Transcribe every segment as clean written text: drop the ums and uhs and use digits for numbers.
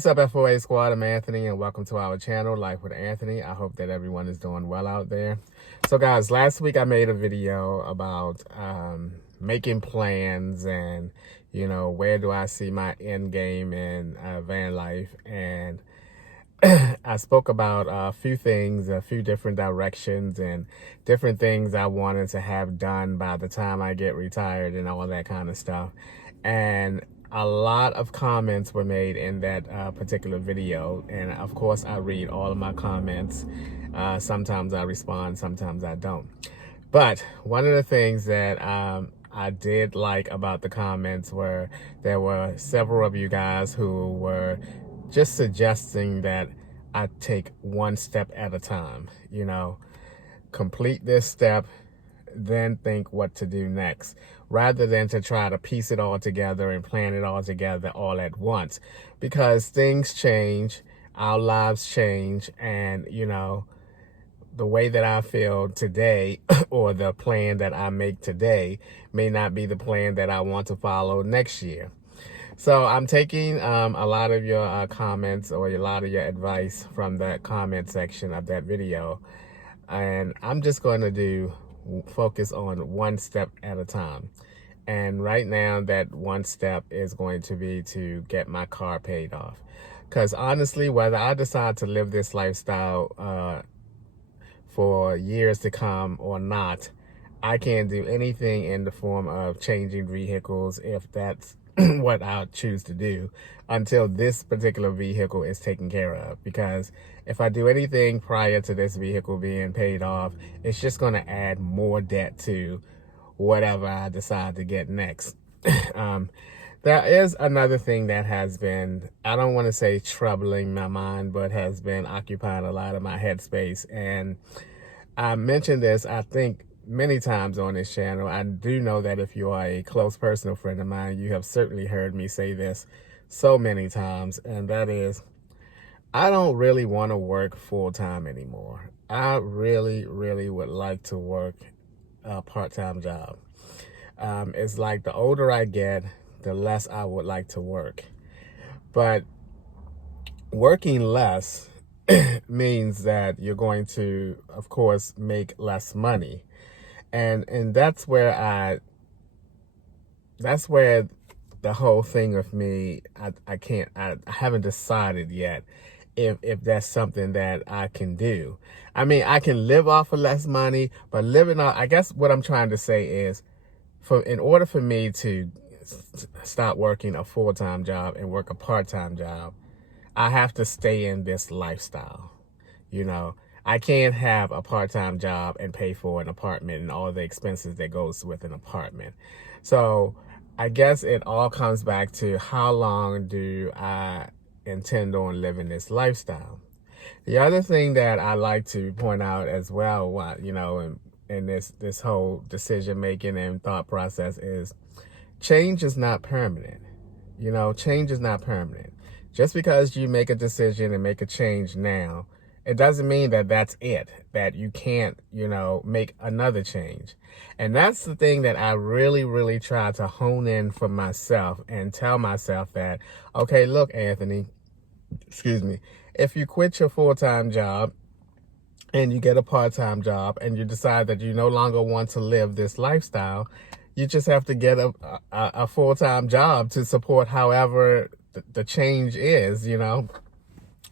What's up, FOA Squad? I'm Anthony, and welcome to our channel, Life with Anthony. I hope that everyone is doing well out there. So, guys, last week I made a video about making plans and, where do I see my end game in van life. And I spoke about a few things, a few different directions and different things I wanted to have done by the time I get retired and all that kind of stuff. And a lot of comments were made in that particular video. And of course, I read all of my comments. Sometimes I respond, sometimes I don't. But one of the things that I did like about the comments were there were several of you guys who were just suggesting that I take one step at a time, complete this step, then think what to do next, rather than to try to piece it all together and plan it all together all at once, because things change, our lives change, and the way that I feel today or the plan that I make today may not be the plan that I want to follow next year. So I'm taking a lot of your comments or a lot of your advice from the comment section of that video, and I'm just going to focus on one step at a time. And right now, that one step is going to be to get my car paid off. Because honestly, whether I decide to live this lifestyle for years to come or not, I can't do anything in the form of changing vehicles if that's what I choose to do until this particular vehicle is taken care of. Because if I do anything prior to this vehicle being paid off, it's just going to add more debt to whatever I decide to get next. There is another thing that has been, I don't want to say troubling my mind, but has been occupying a lot of my headspace. And I mentioned this, I think, many times on this channel. I do know that if you are a close personal friend of mine, you have certainly heard me say this so many times, and that is, I don't really want to work full-time anymore. I really, really would like to work a part-time job. It's like the older I get, the less I would like to work. But working less means that you're going to, of course, make less money. And that's where the whole thing of me, I haven't decided yet if that's something that I can do. I mean, I can live off of less money, but I guess what I'm trying to say is, in order for me to stop working a full-time job and work a part-time job, I have to stay in this lifestyle. I can't have a part-time job and pay for an apartment and all the expenses that goes with an apartment. So I guess it all comes back to, how long do I intend on living this lifestyle? The other thing that I like to point out as well, in this whole decision-making and thought process, is change is not permanent. Change is not permanent. Just because you make a decision and make a change now, it doesn't mean that that's it, that you can't, make another change. And that's the thing that I really, really try to hone in for myself and tell myself that, okay, look, Anthony, if you quit your full-time job and you get a part-time job and you decide that you no longer want to live this lifestyle, you just have to get a full-time job to support however the change is,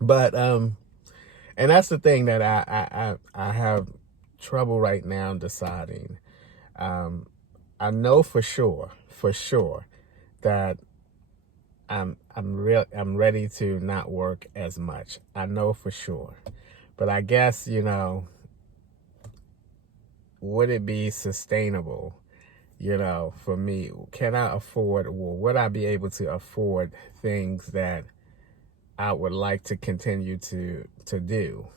But, and that's the thing that I have trouble right now deciding. I know for sure that I'm ready to not work as much. I know for sure. But I guess, would it be sustainable, for me? Can I afford, or would I be able to afford things that I would like to continue to do?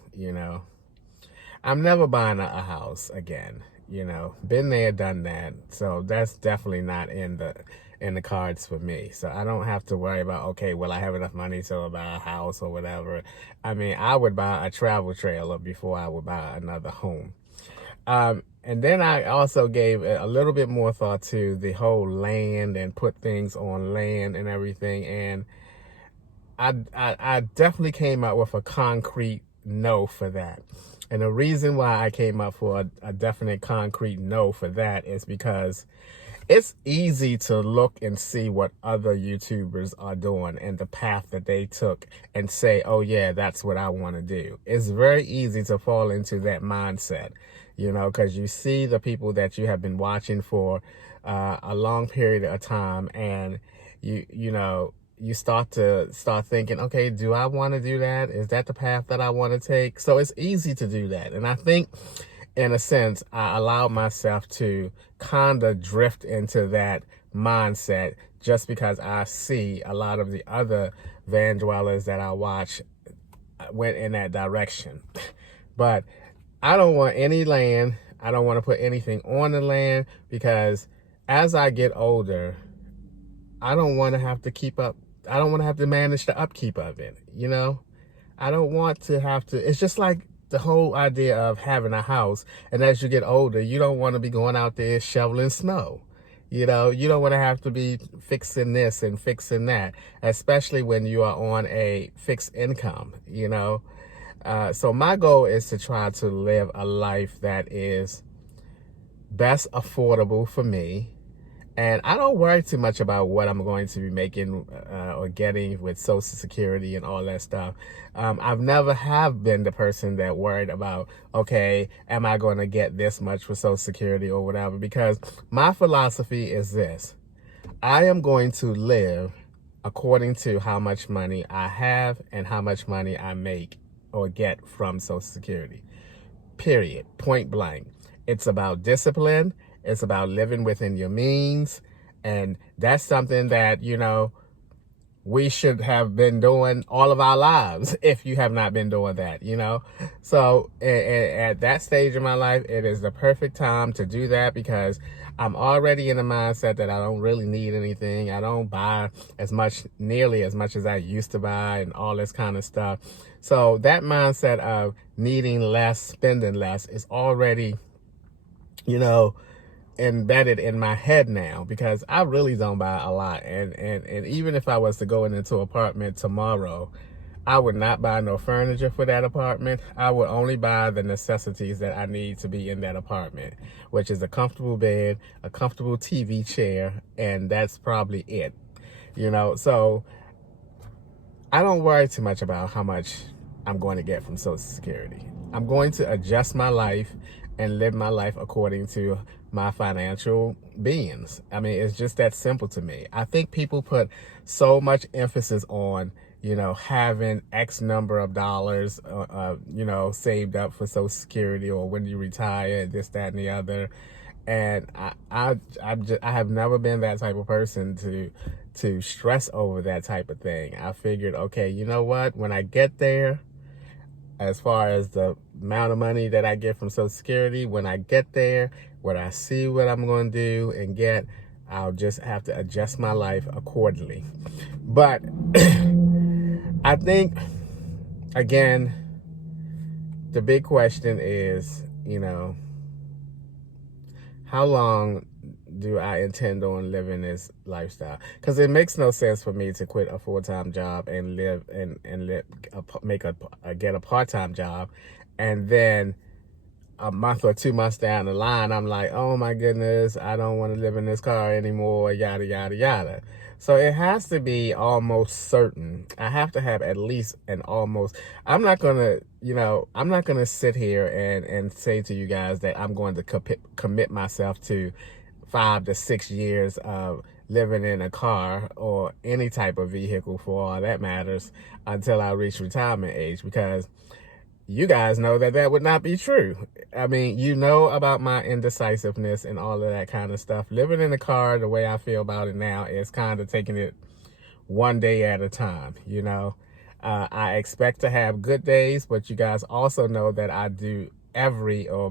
I'm never buying a house again. Been there, done that. So that's definitely not in the cards for me. So I don't have to worry about, okay, will I have enough money to buy a house or whatever. I mean, I would buy a travel trailer before I would buy another home. And then I also gave a little bit more thought to the whole land and put things on land and everything. And I definitely came up with a concrete no for that. And the reason why I came up for a definite concrete no for that is because it's easy to look and see what other YouTubers are doing and the path that they took and say, oh yeah, that's what I want to do. It's very easy to fall into that mindset, you know, because you see the people that you have been watching for a long period of time, and you know, you start thinking, okay, do I want to do that? Is that the path that I want to take? So it's easy to do that. And I think in a sense, I allowed myself to kind of drift into that mindset just because I see a lot of the other van dwellers that I watch went in that direction. But I don't want any land. I don't want to put anything on the land because as I get older, I don't want to have to keep up. I don't want to have to manage the upkeep of it, you know? I don't want to have to. It's just like the whole idea of having a house. And as you get older, you don't want to be going out there shoveling snow. You know, you don't want to have to be fixing this and fixing that, especially when you are on a fixed income, you know. So my goal is to try to live a life that is best affordable for me. And I don't worry too much about what I'm going to be making or getting with Social Security and all that stuff. I've never have been the person that worried about, okay, am I going to get this much for Social Security or whatever? Because my philosophy is this. I am going to live according to how much money I have and how much money I make or get from Social Security. Period. Point blank. It's about discipline. It's about living within your means. And that's something that, you know, we should have been doing all of our lives if you have not been doing that, you know. So at that stage of my life, it is the perfect time to do that because I'm already in the mindset that I don't really need anything. I don't buy nearly as much as I used to buy and all this kind of stuff. So that mindset of needing less, spending less is already, you know, embedded in my head now because I really don't buy a lot. And even if I was to go into an apartment tomorrow, I would not buy no furniture for that apartment. I would only buy the necessities that I need to be in that apartment, which is a comfortable bed, a comfortable TV chair, and that's probably it. You know, so I don't worry too much about how much I'm going to get from Social Security. I'm going to adjust my life and live my life according to my financial beings. I mean, it's just that simple to me. I think people put so much emphasis on, you know, having X number of dollars, you know, saved up for Social Security or when you retire, this, that, and the other. And I have never been that type of person to stress over that type of thing. I figured, okay, you know what? When I get there, as far as the amount of money that I get from Social Security, when I get there, when I see what I'm going to do and get, I'll just have to adjust my life accordingly. But I think, again, the big question is, you know, how long do I intend on living this lifestyle? Because it makes no sense for me to quit a full-time job and live and get a part-time job, and then a month or 2 months down the line, I'm like, oh my goodness, I don't want to live in this car anymore, yada, yada, yada. So it has to be almost certain. I have to have at least an almost. I'm not going to, you know, I'm not going to sit here and say to you guys that I'm going to commit myself to 5 to 6 years of living in a car or any type of vehicle for all that matters until I reach retirement age, because you guys know that that would not be true. I mean, you know about my indecisiveness and all of that kind of stuff. Living in a car, the way I feel about it now, is kind of taking it one day at a time, you know. I expect to have good days, but you guys also know that I do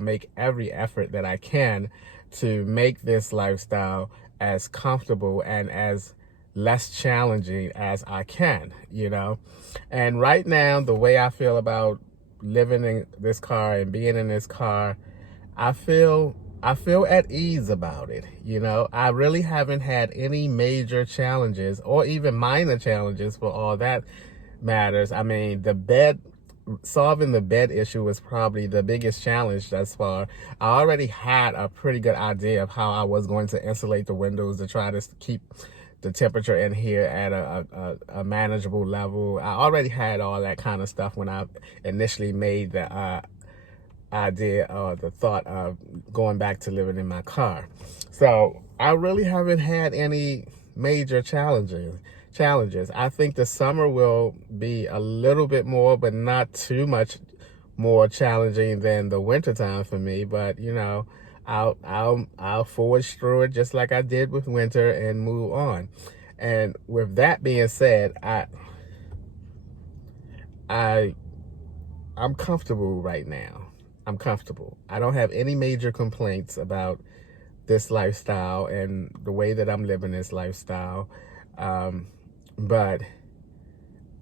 make every effort that I can to make this lifestyle as comfortable and as less challenging as I can, you know. And right now, the way I feel about living in this car and being in this car, I feel at ease about it. You know, I really haven't had any major challenges or even minor challenges for all that matters. I mean, solving the bed issue was probably the biggest challenge thus far. I already had a pretty good idea of how I was going to insulate the windows to try to keep the temperature in here at a manageable level. I already had all that kind of stuff when I initially made the idea or the thought of going back to living in my car. So I really haven't had any major challenges. I think the summer will be a little bit more, but not too much more challenging than the wintertime for me. But you know, I'll forge through it just like I did with winter and move on. And with that being said, I'm comfortable right now. I'm comfortable. I don't have any major complaints about this lifestyle and the way that I'm living this lifestyle. But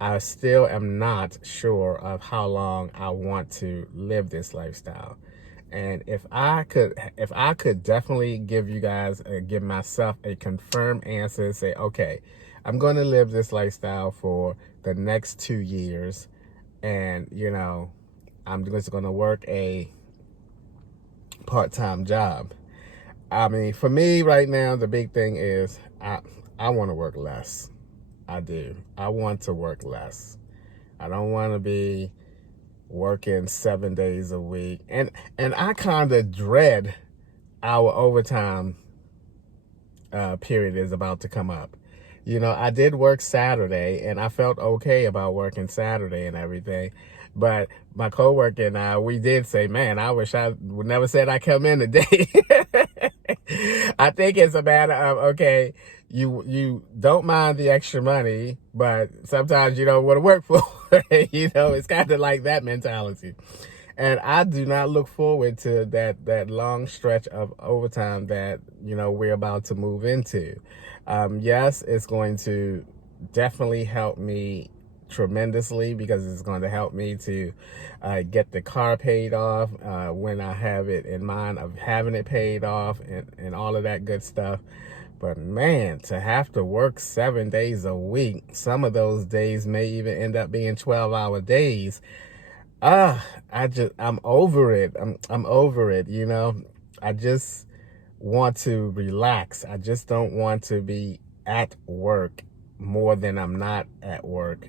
I still am not sure of how long I want to live this lifestyle. And if I could definitely give you guys, give myself a confirmed answer and say, okay, I'm going to live this lifestyle for the next 2 years. And, you know, I'm just going to work a part-time job. I mean, for me right now, the big thing is I want to work less. I do. I want to work less. I don't want to be working 7 days a week. And I kind of dread our overtime period is about to come up. You know, I did work Saturday and I felt okay about working Saturday and everything. But my coworker and I, we did say, man, I wish I would never said I come in today. I think it's a matter of, okay, you don't mind the extra money, but sometimes you don't want to work for it. You know, it's kind of like that mentality. And I do not look forward to that long stretch of overtime that, you know, we're about to move into. Yes, it's going to definitely help me tremendously because it's going to help me to get the car paid off when I have it in mind of having it paid off and all of that good stuff. But man, to have to work 7 days a week, some of those days may even end up being 12-hour days. I'm over it. I'm over it, you know. I just want to relax. I just don't want to be at work more than I'm not at work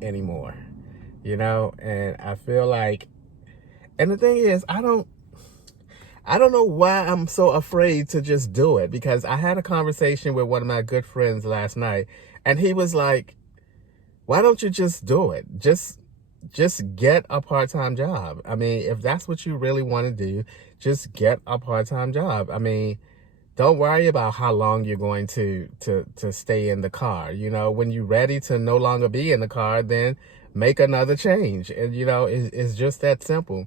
anymore, you know. And I feel like, and the thing is, I don't know why I'm so afraid to just do it, because I had a conversation with one of my good friends last night and he was like, why don't you just do it? Just get a part-time job. I mean, if that's what you really want to do, just get a part-time job. I mean, don't worry about how long you're going to stay in the car. You know, when you're ready to no longer be in the car, then make another change. And, you know, it's just that simple.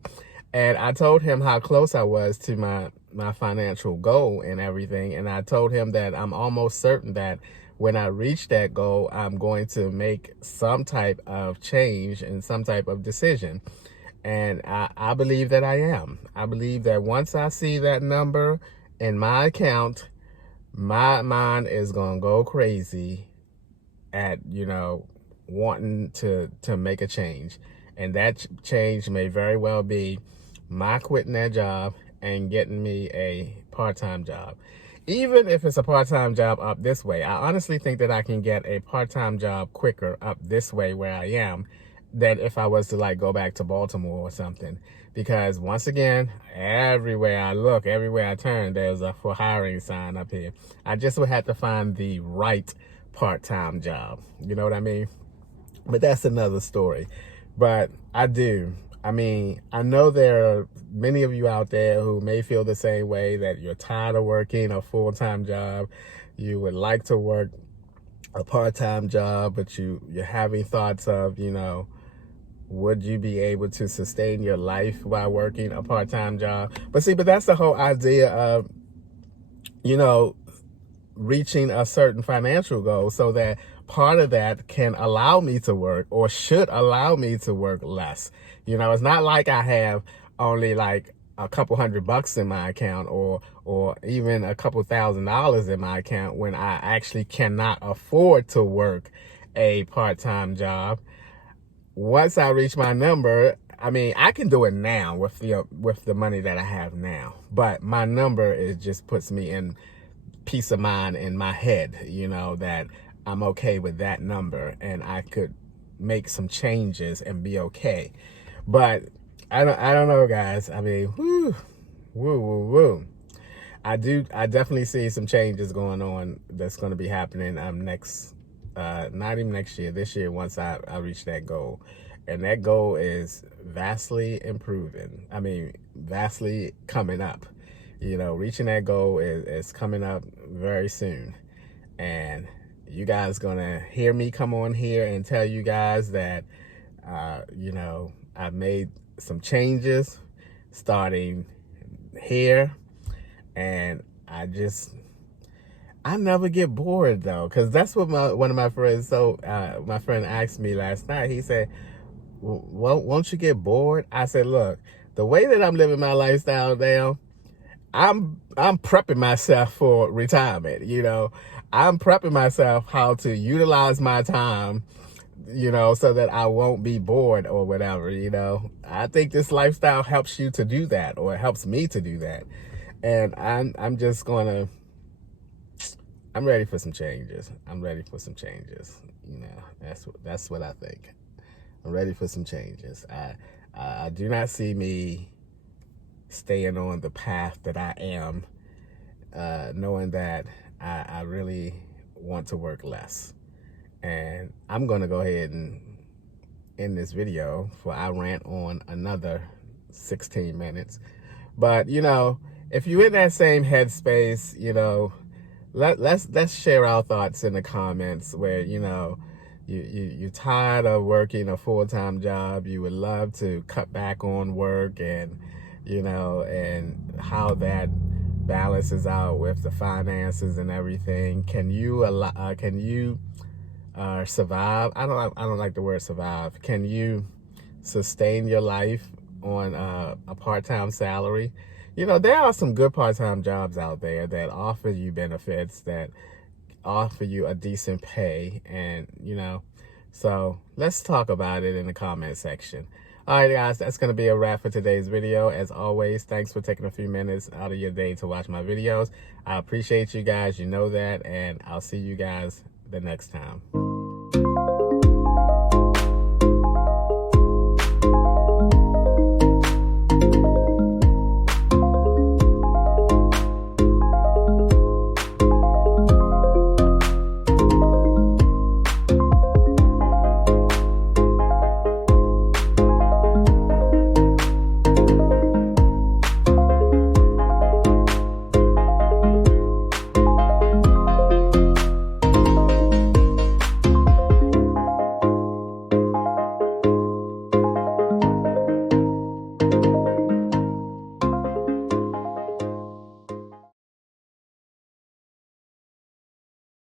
And I told him how close I was to my financial goal and everything. And I told him that I'm almost certain that when I reach that goal, I'm going to make some type of change and some type of decision. And I believe that I am. I believe that once I see that number in my account, my mind is going to go crazy at, you know, wanting to make a change. And that change may very well be my quitting that job and getting me a part-time job. Even if it's a part-time job up this way, I honestly think that I can get a part-time job quicker up this way where I am than if I was to like go back to Baltimore or something. Because once again, everywhere I look, everywhere I turn, there's a for hiring sign up here. I just would have to find the right part-time job. You know what I mean? But that's another story. But I do. I mean, I know there are many of you out there who may feel the same way, that you're tired of working a full-time job. You would like to work a part-time job, but you're having thoughts of, you know, would you be able to sustain your life while working a part-time job? But see, but that's the whole idea of, you know, reaching a certain financial goal, so that part of that can allow me to work, or should allow me to work less. You know, it's not like I have only like a couple $100 in my account, or even a couple $1,000s in my account, when I actually cannot afford to work a part-time job. Once I reach my number, I mean, I can do it now with the money that I have now, but my number is just puts me in peace of mind in my head, you know, that I'm okay with that number and I could make some changes and be okay. But I don't know, guys. I mean, woo, woo, woo, woo. I definitely see some changes going on that's going to be happening next, not even next year, this year, once I reach that goal. And that goal is vastly improving. I mean, vastly coming up. You know, reaching that goal is coming up very soon. And you guys gonna hear me come on here and tell you guys that, you know, I've made some changes starting here. And I never get bored though, because that's what one of my friends, my friend asked me last night. He said, well, won't you get bored? I said, look, the way that I'm living my lifestyle now, I'm prepping myself for retirement, you know. I'm prepping myself how to utilize my time, you know, so that I won't be bored or whatever, you know. I think this lifestyle helps you to do that, or it helps me to do that. And I'm just gonna, I'm ready for some changes. I'm ready for some changes. You know, that's what I think. I'm ready for some changes. I do not see me staying on the path that I am, knowing that I really want to work less. And I'm gonna go ahead and end this video before I rant on another 16 minutes. But you know, if you're in that same headspace, you know, let's share our thoughts in the comments where, you know, you're tired of working a full-time job. You would love to cut back on work, and, you know, and how that balances out with the finances and everything. Can you survive? I don't like the word survive. Can you sustain your life on a part-time salary? You know, there are some good part-time jobs out there that offer you benefits, that offer you a decent pay, and, you know, so let's talk about it in the comment section. All right, guys, that's going to be a wrap for today's video. As always, thanks for taking a few minutes out of your day to watch my videos. I appreciate you guys. You know that, and I'll see you guys the next time.